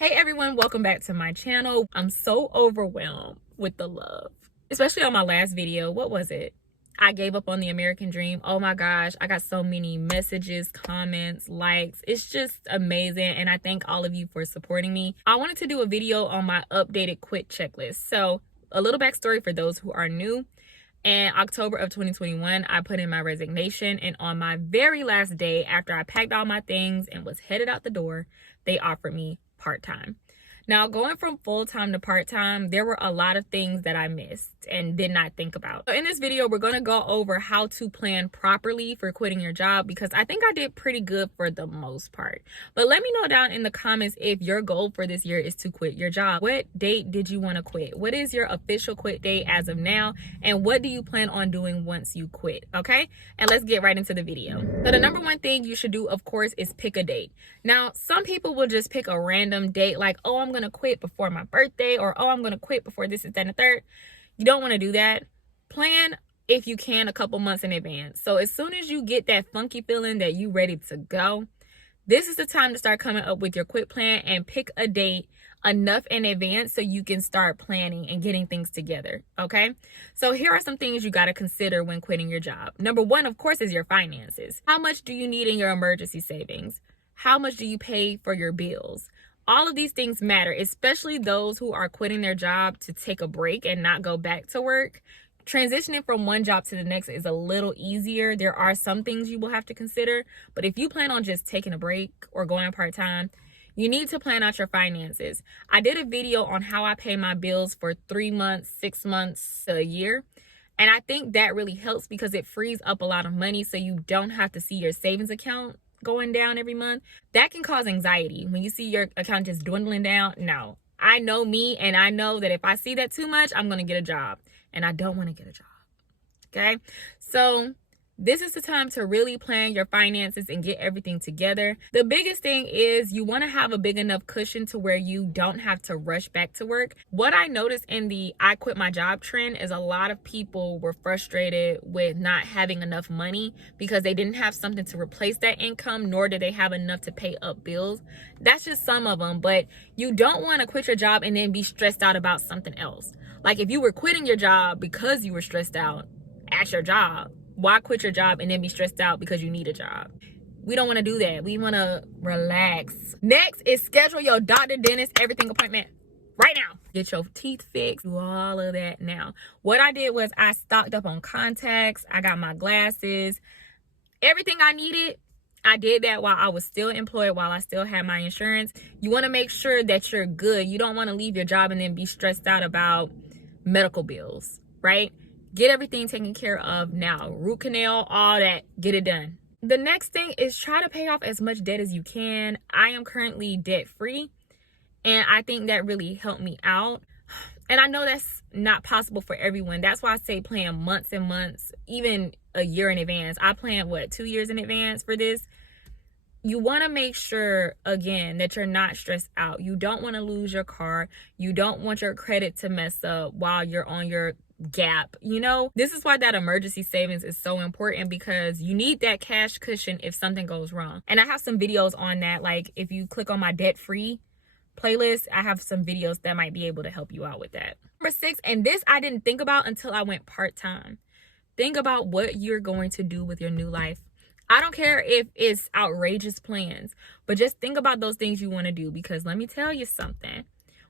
Hey everyone, welcome back to my channel. I'm so overwhelmed with the love, especially on my last video. What was it? I gave up on the American dream. Oh my gosh, I got so many messages, comments, likes. It's just amazing, and I thank all of you for supporting me. I wanted to do a video on my updated quit checklist. So a little backstory for those who are new. In October of 2021, I put in my resignation, and on my very last day after I packed all my things and was headed out the door, they offered me part-time. Now, going from full-time to part-time, there were a lot of things that I missed and did not think about. So in this video, we're going to go over how to plan properly for quitting your job, because I think I did pretty good for the most part. But let me know down in the comments if your goal for this year is to quit your job. What date did you want to quit? What is your official quit date as of now? And what do you plan on doing once you quit? Okay? And let's get right into the video. So the number one thing you should do, of course, is pick a date. Now, some people will just pick a random date like, oh, I'm going to quit before my birthday, or oh, I'm going to quit before this, that, and the third. You don't want to do that. Plan, if you can, a couple months in advance. So as soon as you get that funky feeling that you ready to go, this is the time to start coming up with your quit plan and pick a date enough in advance so you can start planning and getting things together. Okay, so here are some things you got to consider when quitting your job. Number one, of course, is your finances. How much do you need in your emergency savings? How much do you pay for your bills? All of these things matter, especially those who are quitting their job to take a break and not go back to work. Transitioning from one job to the next is a little easier. There are some things you will have to consider, but if you plan on just taking a break or going part-time, you need to plan out your finances. I did a video on how I pay my bills for 3 months, 6 months, a year. And I think that really helps because it frees up a lot of money so you don't have to see your savings account going down every month. That can cause anxiety when you see your account just dwindling down. No, I know me, and I know that if I see that too much, I'm going to get a job, and I don't want to get a job. Okay, so this is the time to really plan your finances and get everything together. The biggest thing is you want to have a big enough cushion to where you don't have to rush back to work. What I noticed in the I quit my job trend is a lot of people were frustrated with not having enough money because they didn't have something to replace that income, nor did they have enough to pay up bills. That's just some of them, but you don't want to quit your job and then be stressed out about something else. Like if you were quitting your job because you were stressed out at your job, why quit your job and then be stressed out because you need a job? We don't want to do that. We want to relax. Next is schedule your doctor, dentist, everything appointment right now. Get your teeth fixed. Do all of that now. What I did was I stocked up on contacts. I got my glasses. Everything I needed, I did that while I was still employed, while I still had my insurance. You want to make sure that you're good. You don't want to leave your job and then be stressed out about medical bills, right? Get everything taken care of now. Root canal, all that, get it done. The next thing is try to pay off as much debt as you can. I am currently debt free, and I think that really helped me out. And I know that's not possible for everyone. That's why I say plan months and months, even a year in advance. I plan 2 years in advance for this. You want to make sure, again, that you're not stressed out. You don't want to lose your car. You don't want your credit to mess up while you're on your gap. You know, this is why that emergency savings is so important, because you need that cash cushion if something goes wrong. And I have some videos on that. Like if you click on my debt free playlist, I have some videos that might be able to help you out with that. Number 6, and this I didn't think about until I went part-time. Think about what you're going to do with your new life. I don't care if it's outrageous plans, but just think about those things you want to do, because let me tell you something.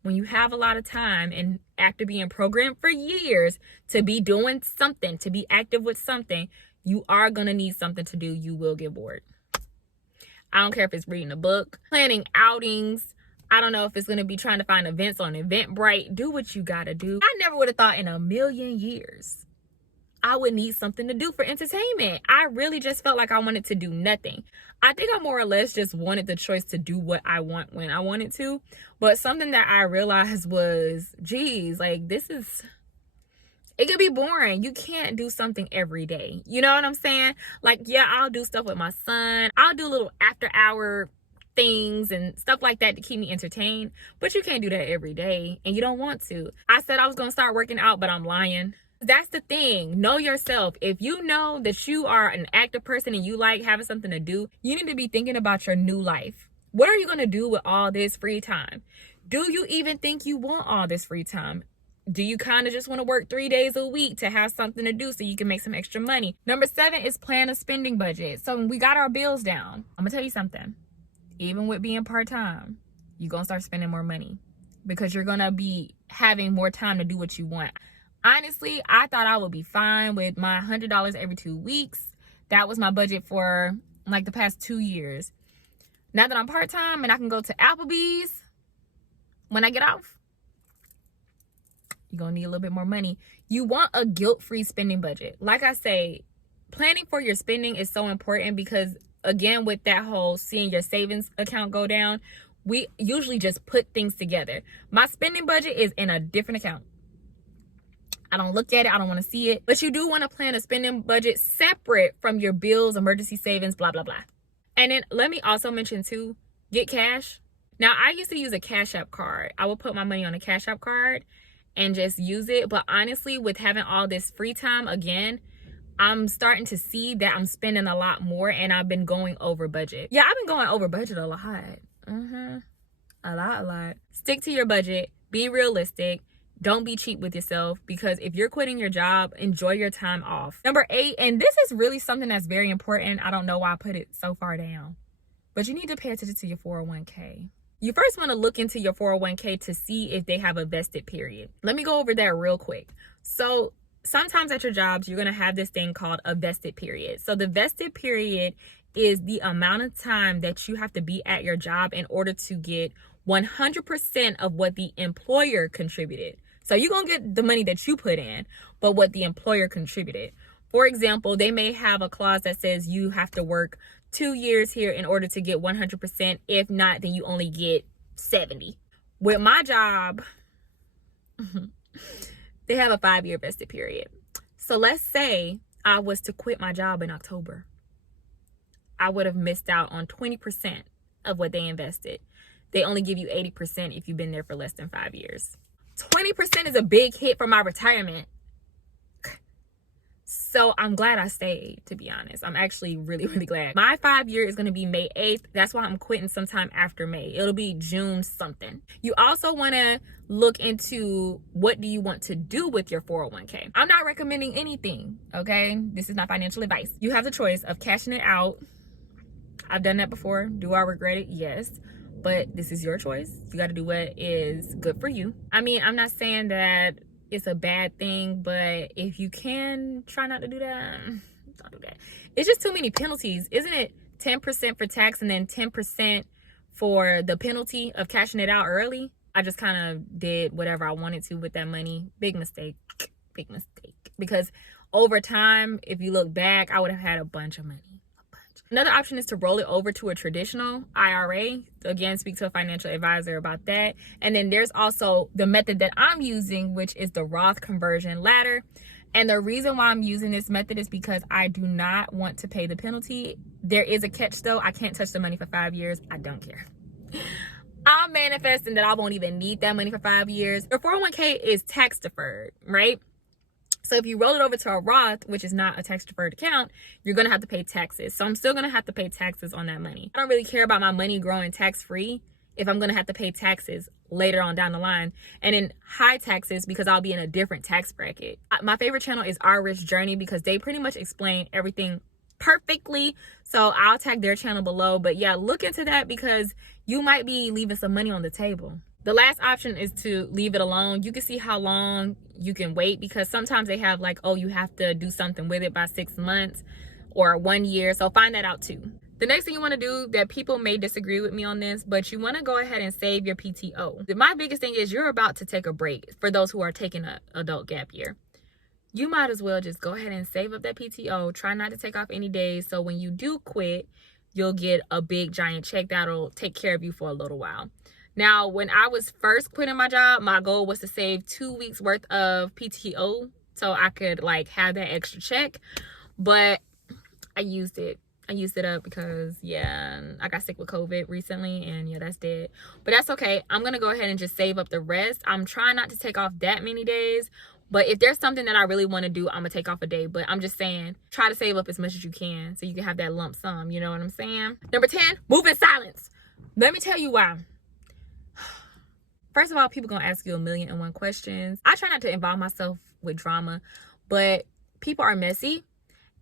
When you have a lot of time, and after being programmed for years to be doing something, to be active with something, you are going to need something to do. You will get bored. I don't care if it's reading a book, planning outings. I don't know if it's going to be trying to find events on Eventbrite. Do what you got to do. I never would have thought in a million years I would need something to do for entertainment. I really just felt like I wanted to do nothing. I think I more or less just wanted the choice to do what I want when I wanted to. But something that I realized was, geez, like it could be boring. You can't do something every day. You know what I'm saying? Like, yeah, I'll do stuff with my son. I'll do little after hour things and stuff like that to keep me entertained. But you can't do that every day, and you don't want to. I said I was going to start working out, but I'm lying. That's the thing. Know yourself. If you know that you are an active person and you like having something to do, you need to be thinking about your new life. What are you going to do with all this free time? Do you even think you want all this free time? Do you kind of just want to work 3 days a week to have something to do so you can make some extra money? Number 7 is plan a spending budget. So we got our bills down. I'm going to tell you something. Even with being part-time, you're going to start spending more money because you're going to be having more time to do what you want. Honestly, I thought I would be fine with my $100 every 2 weeks. That was my budget for like the past 2 years. Now that I'm part-time and I can go to Applebee's when I get off, you're going to need a little bit more money. You want a guilt-free spending budget. Like I say, planning for your spending is so important because, again, with that whole seeing your savings account go down, we usually just put things together. My spending budget is in a different account. I don't look at it. I don't want to see it. But you do want to plan a spending budget separate from your bills, emergency savings, blah, blah, blah. And then let me also mention too, get cash. Now, I used to use a Cash App card. I would put my money on a Cash App card and just use it. But honestly, with having all this free time, again, I'm starting to see that I'm spending a lot more and I've been going over budget. Yeah, I've been going over budget a lot. A lot. Stick to your budget. Be realistic. Don't be cheap with yourself, because if you're quitting your job, enjoy your time off. Number 8, and this is really something that's very important. I don't know why I put it so far down, but you need to pay attention to your 401k. You first want to look into your 401k to see if they have a vested period. Let me go over that real quick. So sometimes at your jobs, you're going to have this thing called a vested period. So the vested period is the amount of time that you have to be at your job in order to get 100% of what the employer contributed. So you're going to get the money that you put in, but what the employer contributed. For example, they may have a clause that says you have to work 2 years here in order to get 100%. If not, then you only get 70. With my job, they have a 5-year vested period. So let's say I was to quit my job in October. I would have missed out on 20% of what they invested. They only give you 80% if you've been there for less than 5 years. 20% is a big hit for my retirement. So I'm glad I stayed, to be honest. I'm actually really, really glad. My 5-year is going to be May 8th. That's why I'm quitting sometime after May. It'll be June something. You also want to look into what do you want to do with your 401k. I'm not recommending anything, okay? This is not financial advice. You have the choice of cashing it out. I've done that before. Do I regret it? Yes. But this is your choice. You got to do what is good for you. I mean, I'm not saying that it's a bad thing, but if you can try not to do that, don't do that. It's just too many penalties. Isn't it 10% for tax and then 10% for the penalty of cashing it out early? I just kind of did whatever I wanted to with that money. Big mistake. Because over time, if you look back, I would have had a bunch of money. Another option is to roll it over to a traditional IRA. Again, speak to a financial advisor about that. And then there's also the method that I'm using, which is the Roth conversion ladder. And the reason why I'm using this method is because I do not want to pay the penalty. There is a catch though. I can't touch the money for 5 years. I don't care. I'm manifesting that I won't even need that money for 5 years. Your 401k is tax deferred, right? So if you roll it over to a Roth, which is not a tax deferred account, you're going to have to pay taxes. So I'm still going to have to pay taxes on that money. I don't really care about my money growing tax free if I'm going to have to pay taxes later on down the line, and in high taxes because I'll be in a different tax bracket. My favorite channel is Our Rich Journey because they pretty much explain everything perfectly. So I'll tag their channel below. But yeah, look into that because you might be leaving some money on the table. The last option is to leave it alone. You can see how long you can wait because sometimes they have like, oh, you have to do something with it by 6 months or 1 year. So find that out too. The next thing you want to do, that people may disagree with me on this, but you want to go ahead and save your PTO. My biggest thing is you're about to take a break for those who are taking an adult gap year. You might as well just go ahead and save up that PTO. Try not to take off any days. So when you do quit, you'll get a big giant check that'll take care of you for a little while. Now, when I was first quitting my job, my goal was to save 2 weeks worth of PTO so I could like have that extra check. But I used it. I used it up because, yeah, I got sick with COVID recently and yeah, that's dead. But that's okay. I'm going to go ahead and just save up the rest. I'm trying not to take off that many days. But if there's something that I really want to do, I'm going to take off a day. But I'm just saying, try to save up as much as you can so you can have that lump sum. You know what I'm saying? Number 10, move in silence. Let me tell you why. First of all, people gonna ask you 1,000,001 questions. I try not to involve myself with drama, but people are messy.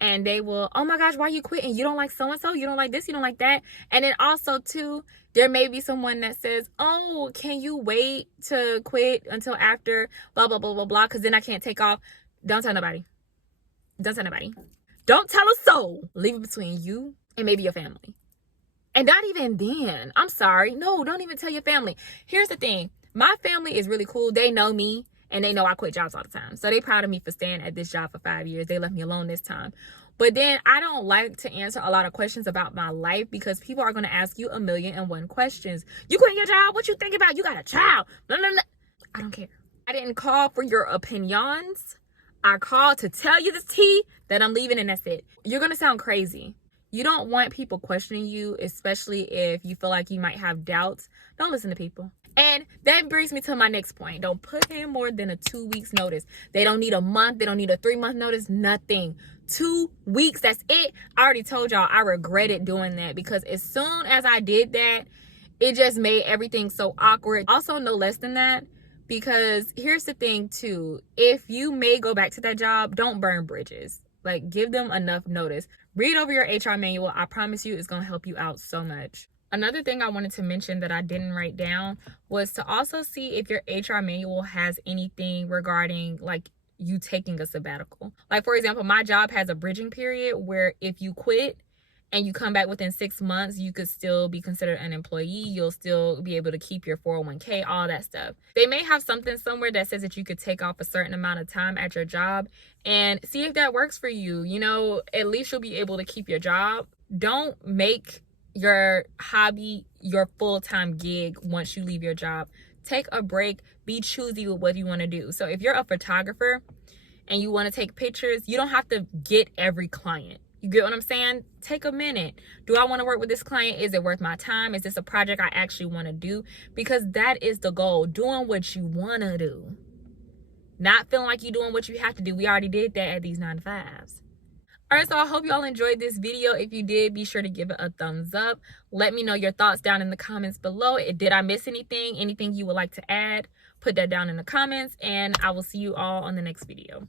And they will, oh my gosh, why you quitting? You don't like so-and-so? You don't like this? You don't like that? And then also, too, there may be someone that says, oh, can you wait to quit until after blah, blah, blah, blah, blah, because then I can't take off. Don't tell nobody. Don't tell nobody. Don't tell a soul. Leave it between you and maybe your family. And not even then. I'm sorry. No, don't even tell your family. Here's the thing. My family is really cool. They know me. And they know I quit jobs all the time. So they proud of me for staying at this job for 5 years. They left me alone this time. But then I don't like to answer a lot of questions about my life because people are going to ask you 1,000,001 questions. You quit your job? What you think about? You got a child? Blah, blah, blah. I don't care. I didn't call for your opinions. I called to tell you the tea that I'm leaving and that's it. You're going to sound crazy. You don't want people questioning you, especially if you feel like you might have doubts. Don't listen to people. And that brings me to my next point. Don't put in more than a 2 weeks notice. They don't need a month. They don't need a 3-month notice. Nothing. 2 weeks. That's it. I already told y'all I regretted doing that because as soon as I did that, it just made everything so awkward. Also, no less than that, because here's the thing too. If you may go back to that job, don't burn bridges. Like, give them enough notice. Read over your HR manual. I promise you it's going to help you out so much. Another thing I wanted to mention that I didn't write down was to also see if your HR manual has anything regarding like you taking a sabbatical. Like, for example, my job has a bridging period where if you quit and you come back within 6 months, you could still be considered an employee. You'll still be able to keep your 401k, all that stuff. They may have something somewhere that says that you could take off a certain amount of time at your job and see if that works for you. You know, at least you'll be able to keep your job. Don't make your hobby your full-time gig once you leave your job. Take a break. Be choosy with what you want to do. So if you're a photographer and you want to take pictures, you don't have to get every client. You get what I'm saying? Take a minute. Do I want to work with this client? Is it worth my time? Is this a project I actually want to do? Because that is the goal. Doing what you want to do. Not feeling like you're doing what you have to do. We already did that at these 9-to-5s. All right, so I hope you all enjoyed this video. If you did, be sure to give it a thumbs up. Let me know your thoughts down in the comments below. Did I miss anything? Anything you would like to add? Put that down in the comments, and I will see you all on the next video.